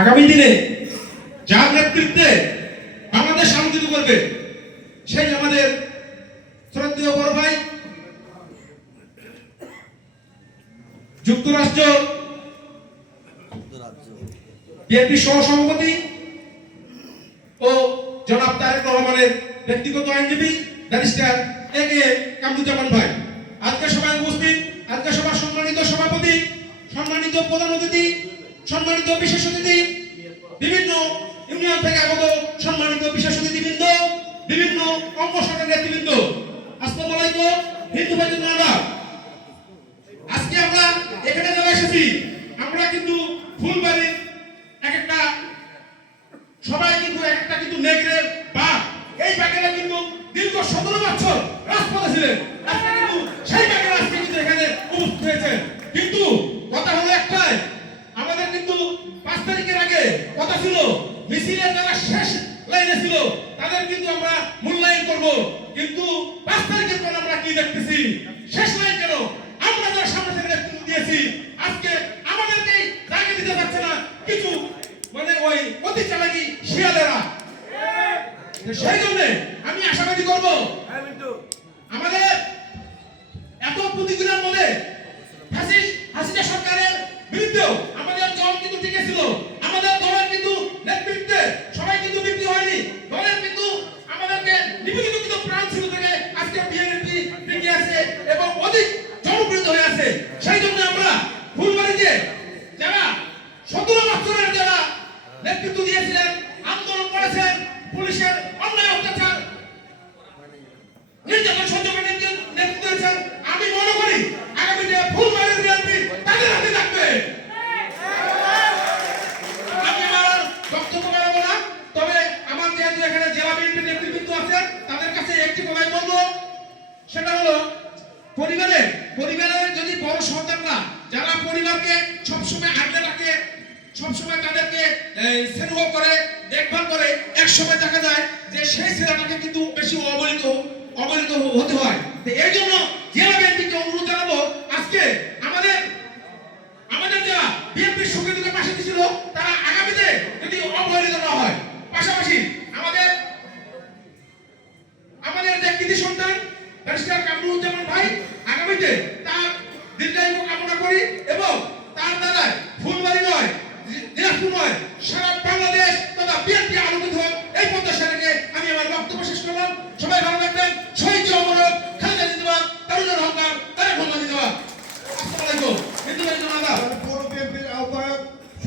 আগামী দিনে যার নেতৃত্বে বাংলাদেশ আলোকিত করবে, সেই আমাদের শ্রদ্ধেয় বড় ভাই, যুক্তরাষ্ট্র বিএনপি সহ সভাপতি ও জনাব তারেক রহমানের ব্যক্তিগত আইনজীবী, ব্যারিস্টার এ কে কামরুজ্জামান ভাই। আজকে সভায় উপস্থিত আজকে সভার সম্মানিত সভাপতি, সম্মানিত প্রধান অতিথি সম্মানিত বিশেষ অতিথি, বিভিন্ন ইউনিয়ন থেকে আগত সম্মানিত বিশেষ অতিথিবৃন্দ, বিভিন্ন অঙ্গ সংগঠনের নেতৃবৃন্দ হিন্দু ভাই আজকে আমরা এখানে যারা এসেছি। আমরা কিন্তু ফুলবাড়ির এক একটা সবাই কিন্তু এক একটা কিন্তু নেগরের বাঘ। এই বাঘেরা কিন্তু দীর্ঘ সতেরো বছর রাজপথে ছিলেন আজকে কিন্তু সেই বাঘেরা আজকে কিন্তু এখানে উপস্থিত হয়েছেন কিন্তু কথা হলো একটাই আমাদের কিন্তু পাঁচ তারিখের আগে কথা ছিল মিছিলের যারা শেষ লাইনে ছিল তাদের কিন্তু আমরা মূল্যায়ন করব। কিন্তু পাঁচ তারিখের পর আমরা কি দেখতেছি? শেষ লাইন কেন? আমরা যারা সামনে থেকে নেতৃত্ব দিয়েছি আজকে আমাদেরকেই জায়গা দিতে পারছে না কিছু মানে ওই অতি চালাকি শিয়ালেরা। সেই জন্য আমি আশাবাদী করব আমাদের এত প্রতিদিনের মধ্যে হাসি হাসিনা সরকারের বিরুদ্ধেও আমাদের দল কিন্তু টিকে ছিল আমাদের দলের কিন্তু নেতৃত্বে সবাই কিন্তু বিক্রি হয়নি দলের কিন্তু আমাদেরকে নিবেদিত কিন্তু প্রাণ ছিল থেকে আজকে বিএনপি টিকে আছে এবং অধিক জনপ্রিয় হয়ে আছে সেই জন্য আমরা ফুলবাড়িতে যারা সতেরো বছরের যারা নেতৃত্ব দিয়েছিলেন, আন্দোলন করেছেন, পুলিশের অন্যায় অত্যাচার। নির্যাতন সহ্য করে নেতৃত্ব দিয়েছেন। আমি মনে করি আগামী দিনে ফুলবাড়ির বিএনপি তাদের হাতে থাকবে। তবে আমার এখানে জেলা আছে, তাদের কাছে একটি সেটা হলো, পরিবারে পরিবারের যদি বড় সন্তানরা, যারা পরিবারকে সবসময় আগলে সবসময় তাদেরকে স্নেহ করে, দেখভাল করে এক সময় দেখা যায় যে সেই ছেলেটাকে কিন্তু বেশি অবহেলিত অবহেলিত হতে হয়। এই জন্য জেলা অনুরোধ জানাব, আজকে আমাদের আমাদের যারা বিএনপির সুবিধাকে পাশে ছিল, তারা আগামীতে যদি অবহেলিত না হয়, পাশাপাশি আমাদের আমাদের যে কৃতি সন্তান, ব্যারিস্টার কামরুজ্জামান ভাই, আগামীতে তার দীর্ঘায়ু কামনা করি এবং তার দ্বারায়